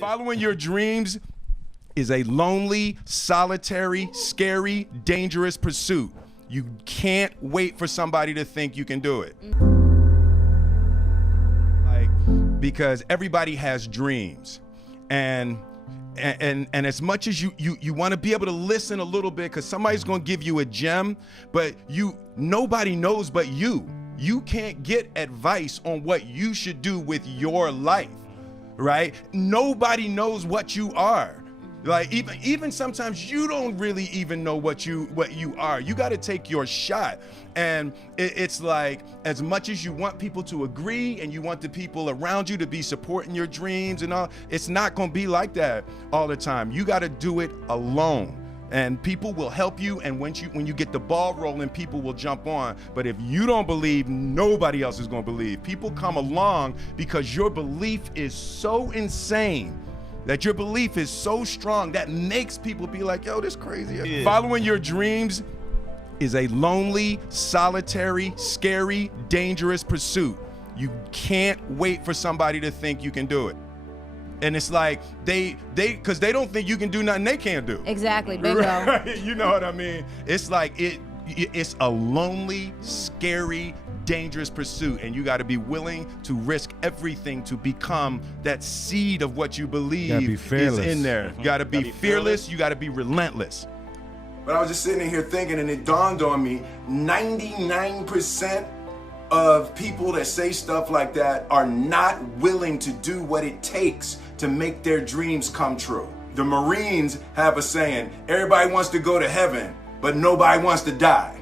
Following your dreams is a lonely, solitary, scary, dangerous pursuit. You can't wait for somebody to think you can do it. Because everybody has dreams, and as much as you want to be able to listen a little bit, because somebody's going to give you a gem, but nobody knows but you. You can't get advice on what you should do with your life, right? Nobody knows what you are. Like even sometimes you don't really even know what you are. You got to take your shot. And it's like, as much as you want people to agree and you want the people around you to be supporting your dreams and all, it's not going to be like that all the time. You got to do it alone. And people will help you, and when you get the ball rolling, people will jump on. But if you don't believe, nobody else is going to believe. People come along because your belief is so insane, that your belief is so strong, that makes people be like, yo, this crazy. Yeah. Following your dreams is a lonely, solitary, scary, dangerous pursuit. You can't wait for somebody to think you can do it. And it's like because they don't think you can do nothing they can't do. Exactly, bingo. Right? You know what I mean? It's like it's a lonely, scary, dangerous pursuit, and you got to be willing to risk everything to become that seed of what you believe is in there. You got to be fearless. You got to be relentless. But I was just sitting here thinking, and it dawned on me: 99% of people that say stuff like that are not willing to do what it takes to make their dreams come true. The Marines have a saying: everybody wants to go to heaven, but nobody wants to die.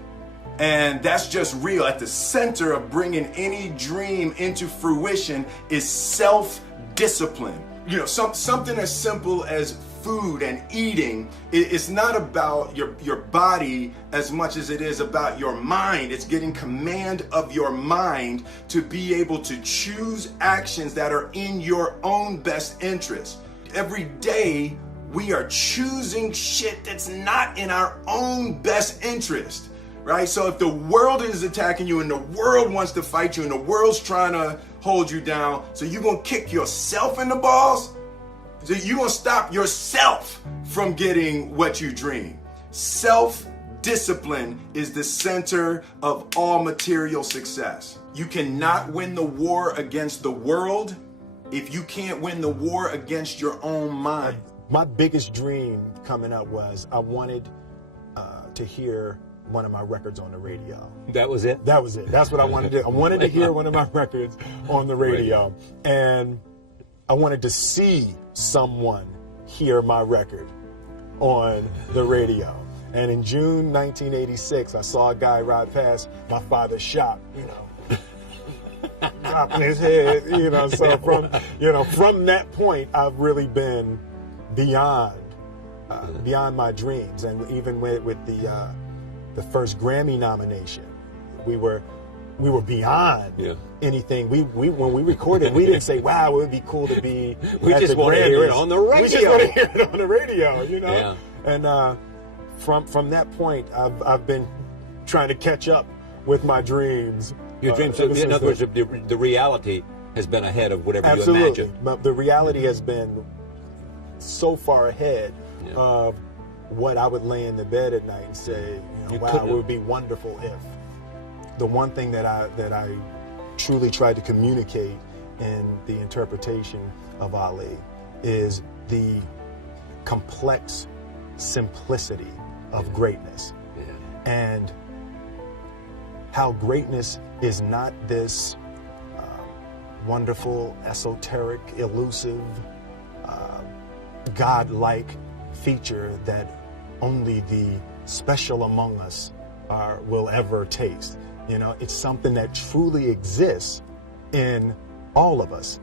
And that's just real. At the center of bringing any dream into fruition is self-discipline. You know, something as simple as food and eating. It's not about your body as much as it is about your mind. It's getting command of your mind to be able to choose actions that are in your own best interest. Every day we are choosing shit that's not in our own best interest. Right? So if the world is attacking you and the world wants to fight you and the world's trying to hold you down, so you're going to kick yourself in the balls? So you're going to stop yourself from getting what you dream. Self-discipline is the center of all material success. You cannot win the war against the world if you can't win the war against your own mind. My biggest dream coming up was I wanted to hear one of my records on the radio. That was it? That was it. That's what I wanted to do. I wanted to hear one of my records on the radio. And I wanted to see someone hear my record on the radio. And in June 1986, I saw a guy ride past my father's shop, dropping his head, So from that point, I've really been beyond my dreams. And even with the first Grammy nomination, we were beyond anything. When we recorded, we didn't say, "Wow, it would be cool to be." We just want to hear it on the radio. We just want to hear it on the radio, Yeah. And from that point, I've been trying to catch up with my dreams. Your dreams. So in other words, the reality has been ahead of whatever you imagined. Absolutely, but the reality has been so far ahead of what I would lay in the bed at night and say, wow, it would be wonderful if. The one thing that I truly tried to communicate in the interpretation of Ali is the complex simplicity of greatness. And how greatness is not this wonderful, esoteric, elusive, God-like feature that only the special among us will ever taste. It's something that truly exists in all of us.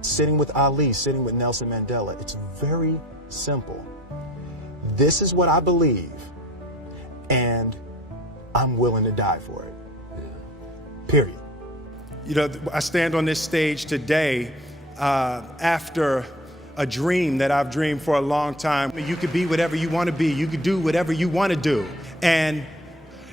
Sitting with Ali, sitting with Nelson Mandela, it's very simple. This is what I believe, and I'm willing to die for it. Period. I stand on this stage today after a dream that I've dreamed for a long time. You could be whatever you want to be. You could do whatever you want to do. And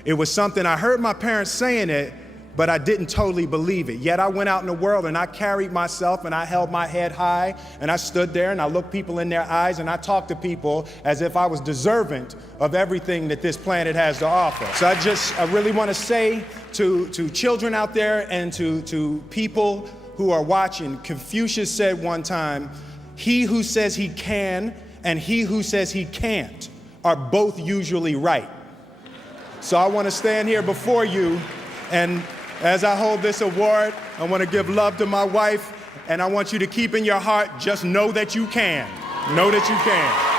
it was something I heard my parents saying it, but I didn't totally believe it. Yet I went out in the world and I carried myself and I held my head high and I stood there and I looked people in their eyes and I talked to people as if I was deserving of everything that this planet has to offer. So I really want to say to children out there and to people who are watching, Confucius said one time, he who says he can and he who says he can't are both usually right. So I want to stand here before you, and as I hold this award, I want to give love to my wife, and I want you to keep in your heart, just know that you can. Know that you can.